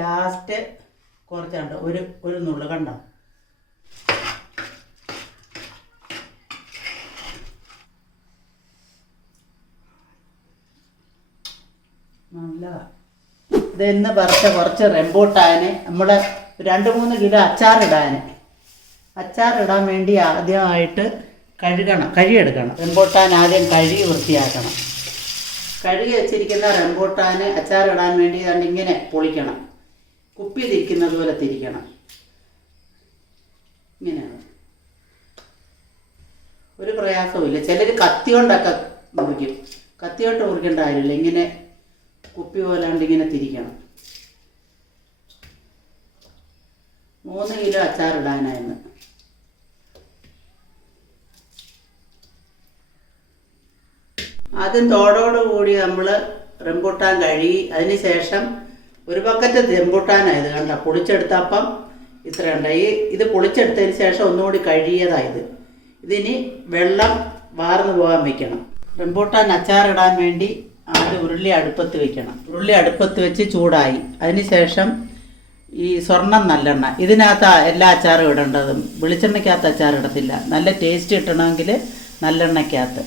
Last കുറച്ചുണ്ട് ഒരു നുള്ളു കണ്ടോ. നല്ലതാ. ഇതെന്ന് പറിച്ച കുറച്ച് റംബൂട്ടാന് നമ്മൾ 2-3 കിലോ അച്ചാറിടാൻ വേണ്ടി ആദ്യമായിട്ട് കഴുകിയെടുക്കണം. റംബൂട്ടാൻ ആദ്യം കഴുകി വൃത്തിയാക്കണം. കഴുകി വെച്ചിരിക്കുന്ന റംബൂട്ടാന് അച്ചാറിടാൻ വേണ്ടി ഇങ്ങനെ പൊളിക്കണം. കുപ്പി തിരിക്കുന്നത് പോലെ തിരിക്കണം. ഇങ്ങനെയാണ്. ഒരു പ്രയാസവുമില്ല. ചിലർ കത്തി കൊണ്ടൊക്കെ മുറിക്കും. കത്തി കൊണ്ട് മുറിക്കേണ്ട കാര്യമില്ല. ഇങ്ങനെ കുപ്പി പോലാണ്ട് ഇങ്ങനെ തിരിക്കണം. 3 കിലോ അച്ചാറിടാനായിരുന്നു. ആദ്യം തോടോടുകൂടി നമ്മൾ റംബൂട്ടാൻ കഴുകി അതിന് ശേഷം ഒരു ബക്കറ്റ് റംബൂട്ടാനായത് കണ്ട പൊളിച്ചെടുത്തപ്പം ഇത്രയുണ്ട്. ഇത് പൊളിച്ചെടുത്തതിന് ശേഷം ഒന്നുകൂടി കഴുകിയതായത്. ഇതിനി വെള്ളം വാർന്നു പോകാൻ വെക്കണം. റംബൂട്ടാൻ അച്ചാറിടാൻ വേണ്ടി ആദ്യം ഉരുളി അടുപ്പത്ത് വെക്കണം. ഉരുളി അടുപ്പത്ത് വെച്ച് ചൂടായി. അതിന് ശേഷം ഈ സ്വർണ്ണം നല്ലെണ്ണ, ഇതിനകത്ത് എല്ലാ അച്ചാറും ഇടേണ്ടതും. വെളിച്ചെണ്ണയ്ക്കകത്ത് അച്ചാർ ഇടത്തില്ല. നല്ല ടേസ്റ്റ് കിട്ടണമെങ്കിൽ നല്ലെണ്ണയ്ക്കകത്ത്.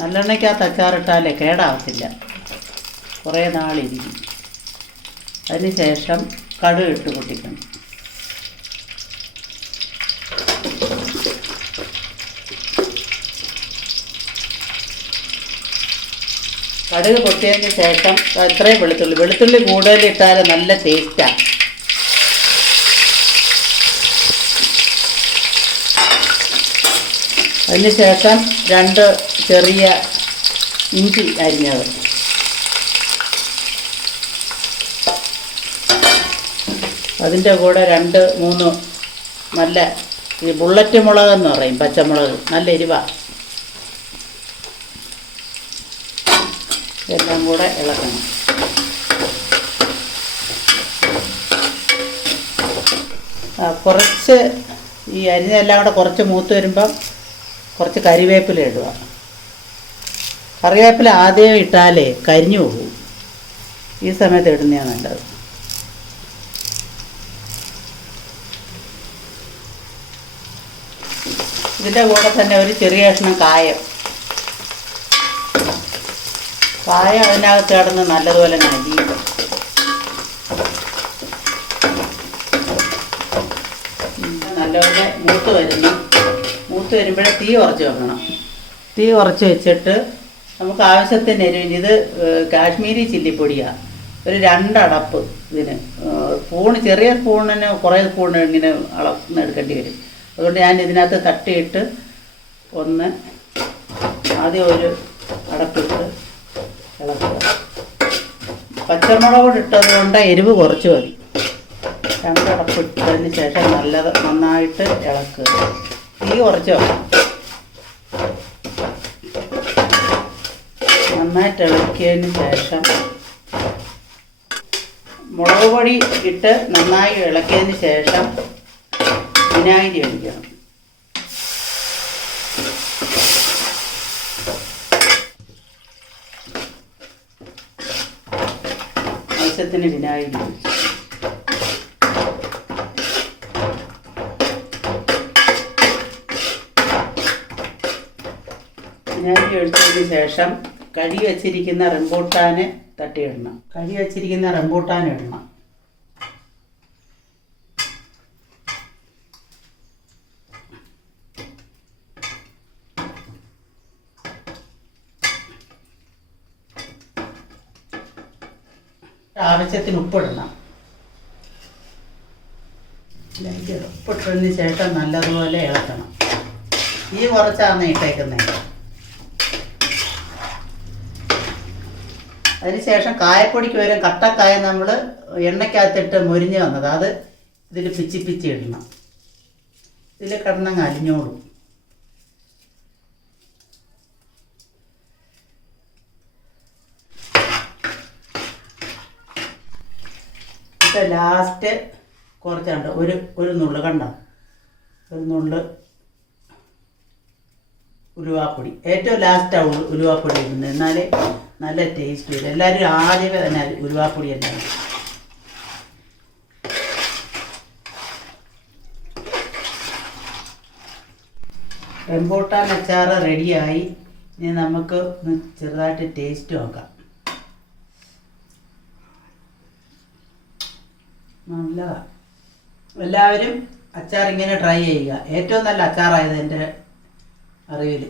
നല്ലെണ്ണയ്ക്കകത്ത് അച്ചാറിട്ടാലേ കേടാവത്തില്ല, കുറേ നാളിരിക്കും. അതിന് ശേഷം കടുക് ഇട്ട് പൊട്ടിക്കണം. കടുക് പൊട്ടിയതിന് ശേഷം ഇത്രയും വെളുത്തുള്ളി കൂടുതലിട്ടാൽ നല്ല ടേസ്റ്റാണ്. അതിന് ശേഷം 2 ചെറിയ ഇഞ്ചി അരിഞ്ഞത്, അതിൻ്റെ കൂടെ 2-3 നല്ല ഈ ബുള്ളറ്റ് മുളകെന്ന് പറയും, പച്ചമുളക്, നല്ല എരിവാണ്. എല്ലാം കൂടെ ഇളക്കണം. കുറച്ച് ഈ അരിഞ്ഞെല്ലാം കൂടെ കുറച്ച് മൂത്ത് വരുമ്പം കുറച്ച് കരിവേപ്പില ഇടുക. കറിവേപ്പില ആദ്യം ഇട്ടാലേ കരിഞ്ഞു പോകും. ഈ സമയത്ത് ഇടുന്നതാണ് നല്ലത്. ഇതിൻ്റെ കൂടെ തന്നെ ഒരു ചെറിയ കഷ്ണം കായം അതിനകത്ത് കിടന്ന് നല്ലതുപോലെ നരിയും. നല്ലപോലെ മൂത്ത് വരുമ്പോഴേ തീ കുറച്ച് വെക്കണം. തീ കുറച്ച് വെച്ചിട്ട് നമുക്ക് ആവശ്യത്തിന് എരിവിന്, ഇത് കാശ്മീരി ചില്ലിപ്പൊടിയാണ്, ഒരു 2 അടപ്പ് ഇതിന്. ചെറിയ സ്പൂണിന് കുറേ സ്പൂൺ ഇങ്ങനെ അളന്ന് എടുക്കേണ്ടി വരും. അതുകൊണ്ട് ഞാൻ ഇതിനകത്ത് തട്ടിയിട്ട് ആദ്യം ഒരു അടപ്പിട്ട് ഇളക്കുക. പച്ചമുളക് ഇട്ടത് കൊണ്ട് എരിവ് കുറച്ച് മതി. 2 അടപ്പിട്ടതിന് ശേഷം നന്നായിട്ട് ഇളക്കുക. തീ കുറച്ച് വെക്കണം. നന്നായിട്ട് ഇളക്കിയതിന് ശേഷം മുളക് പൊടി ഇട്ട് നന്നായി ഇളക്കിയതിന് ശേഷം വിനാഗിരി ഒഴിക്കണം. ആവശ്യത്തിന് വിനാഗിരി ഒഴിച്ചു. വിനാഗിരി ഒഴിച്ചതിന് ശേഷം കഴുകി വച്ചിരിക്കുന്ന റംബൂട്ടാന് തട്ടിയിടണം. ഇടണം. ആവശ്യത്തിന് ഉപ്പിടണം. ഉപ്പിട്ടതിന് ശേഷം നല്ലതുപോലെ ഇളക്കണം. ഈ കുറച്ചാണ് ഇട്ടേക്കുന്നത്. അതിനുശേഷം കായപ്പൊടിക്ക് വരും കട്ടക്കായ നമ്മൾ എണ്ണയ്ക്കകത്തിട്ട് മൊരിഞ്ഞ് വന്നത്, അത് ഇതിൽ പിച്ചി ഇടണം. ഇതിൽ കിടന്നങ്ങ് അലിഞ്ഞോളും. ഇപ്പം ലാസ്റ്റ് കുറച്ചുണ്ട് ഒരു നുള്ളു കണ്ടോ, ഒരു നുള്ളു ഉലുവാപ്പൊടി. ഏറ്റവും ലാസ്റ്റാണ് ഉലുവാപ്പൊടി ഇടുന്നത്, എന്നാലേ നല്ല ടേസ്റ്റ് വരും. എല്ലാവരും ആദ്യമേ തന്നെ ഉലുവാപ്പൊടി തന്നെ. റംബൂട്ടാൻ അച്ചാർ റെഡിയായി. ഇനി നമുക്ക് ചെറുതായിട്ട് ടേസ്റ്റ് നോക്കാം. നല്ലതാണ്. എല്ലാവരും അച്ചാർ ഇങ്ങനെ ട്രൈ ചെയ്യുക. ഏറ്റവും നല്ല അച്ചാറായത് എൻ്റെ അറിവിൽ.